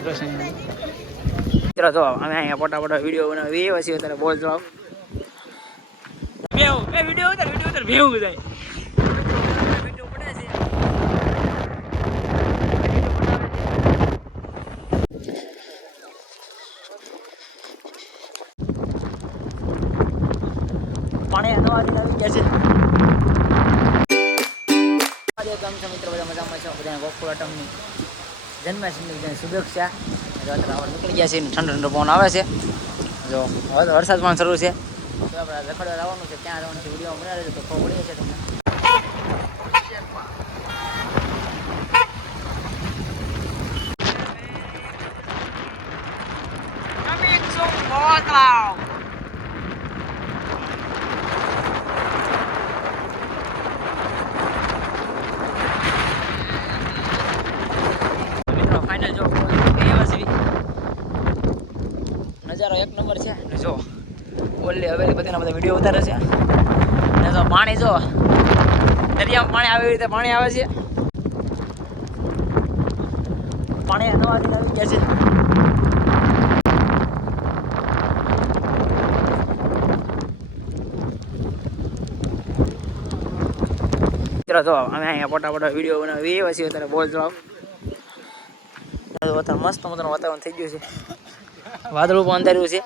મિત્રો તો અમે અહીંયા પોટા વીડિયો બનાવી એવા છીએ ત્યારે બોલ જવાબ. ભેવું એ વીડિયો ઉતાર વીડિયો ઉતર ભેવું બધાય. વીડિયો પડે છે પાણી એનો આજે આવી ગયા છે. આજે કેમ છો મિત્રો બધા મજામાં છો બધાને ગોકુળ અટમની જન્માષ્ટમી શુભેચ્છા. જો આપણે નીકળી ગયા છીએ ઠંડો ઠંડો પવન આવે છે. જો વરસાદ પણ શરૂ છે. તો આપણે રખડવા આવવાનું છે, ત્યાં જવાનું છે, વીડિયો બનાવે છે તો ખબર પડી છે તમને. Coming soon, Portland. મિત્રો ફાઇનલ જો એવા છે નજારો એક નંબર છે. ને જો, ઓલી હવેલી બધાના બધા વીડિયો ઉતારે છે. ને જો પાણી જો, દરિયામાં પાણી આવી રીતે પાણી આવે છે. પાણી નવા આવી ગયા છે. મિત્રો, જો અમે અહીંયા ફોટા ફોટા વીડિયો બનાવી છીએ અત્યારે બોલ જવાબ. વાતાવરણ, મસ્ત મજાનું વાતાવરણ થઈ ગયું છે. વાદળું પણ અંધાર્યું છે.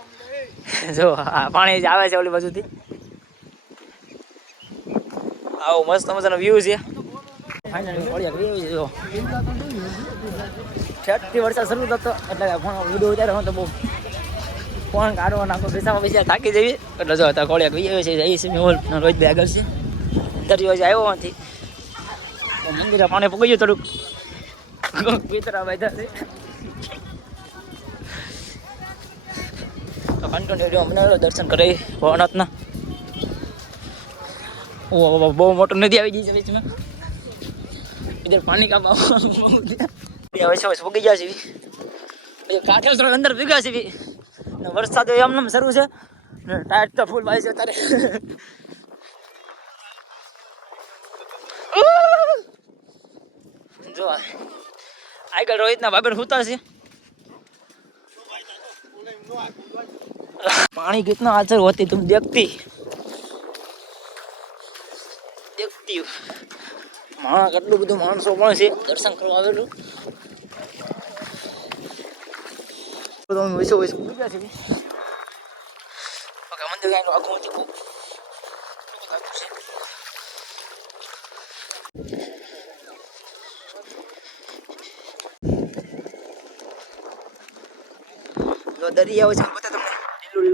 જો, આ પાણી જ આવે છે ઓલી બાજુથી. આવો મસ્ત મજાનો વ્યૂ છે. છઠ્ઠી છે વરસાદ શરૂ થતો, એટલે વીડિયો ઉતાર્યો તો બહુ. ફોન કાઢવા નાખો પૈસા પૈસા થાકી જવી એટલે જો, અત્યારે કોળિયા ગઈ છે એ છે મેહોલ રોજ બે આગળ છે. દરિયો જે આવ્યો નથી. મંદિરે પાણી પગી થોડુંક. પીતરા બાંધ્યા છે. તો બનાવેલો દર્શન કરે ભવનાથના ઓ બહુ મોટું નદી આવી ગઈ છે બીચમાં ઇધર પાણી કામ આવે. છે પગી ગયા છે કાઠેલ થોડા અંદર ભીગા છે વરસાદ એમને શરૂ છે. ટાયર તો ફૂલ વાય છે અત્યારે. જો આગળ રોહિતના બાબર હુતા છે. પાણી कितना આચર હોતી તું દેખતી? દેખતી માણસ કેટલું બધું માણસો પણ છે. દર્શન કરવા આવેલું. આખું નથી દરિયા હોય છે બધા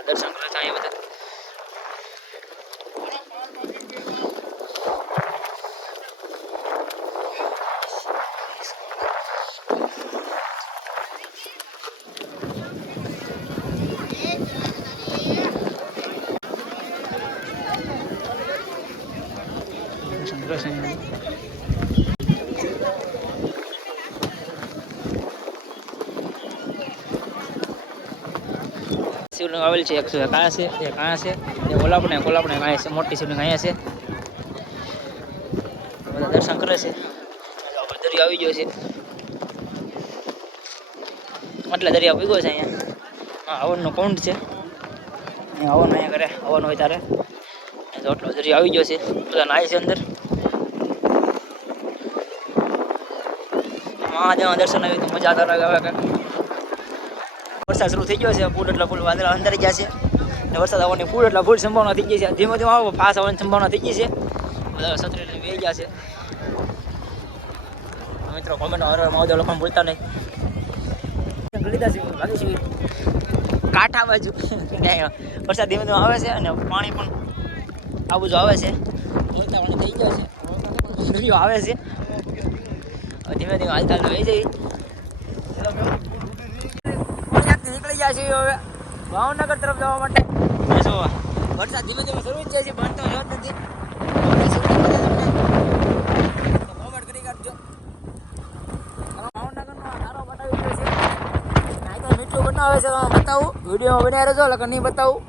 દર્શન કરવા થાય બધા શિવલિંગ આવેલ છે, એક કાયા છે, એક કાયા છે, એ ઓલાપણે કોલાપણે કાંઈ છે, મોટી શિવલિંગ અહીંયા છે. બધા દર્શન કરે છે. દરિયો આવી ગયો છે. આટલા દરિયા ભીગો છે અહીંયા. હા હવનનો કુંડ છે. અહીંયા હવન અહીંયા કરે, હવન હોય ત્યારે. તો એટલો દરિયો આવી ગયો છે. બધા નાય છે અંદર. મહાદેવના દર્શન આવી તો મજા આવે કાંઈક. વરસાદ શરૂ થઈ ગયો છે, ફૂલ એટલા ફૂલ વાદળા અંધારી ગયા છે. ને વરસાદ આવવાની ફૂલ એટલા ફૂલ સંભાવના થઈ ગઈ છે. ધીમે ધીમે આવો, ફાસ આવવાની સંભાવના થઈ ગઈ છે. બધા સત્રી લઈને બે ગયા છે. મિત્રો કોમેન્ટ હર હર મહાદેવ લખવાનું ભૂલતા નહીં. લીધા છે, લાગે છે. કાંઠા બાજુ. વરસાદ ધીમે ધીમે આવે છે અને પાણી પણ આ બાજુ આવે છે. પાણી થઈ ગયા છે. આવે છે. ધીમે ધીમે હાલતા હાલતા વહી જઈ ગયા છીએ હવે ભાવનગર તરફ જવા માટે. વરસાદ ધીમે ધીમે શરૂ જ જાય છે બંધ તો જ નથી. બતાવી રહ્યો છે. છે વિડીયોમાં બનાવી રહેજો લગન નહીં બતાવું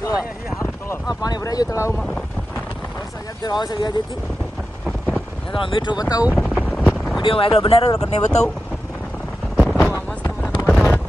જો આ પાણી ભરાઈ ગયું તળાવમાં વરસાદ યાદ આવે છે વ્યાજથી તમને મીઠું બતાવું. વીડિયો આગળ બનાવ્યો રહ્યો નહીં બતાવું. મસ્ત મજાનું વાતાવરણ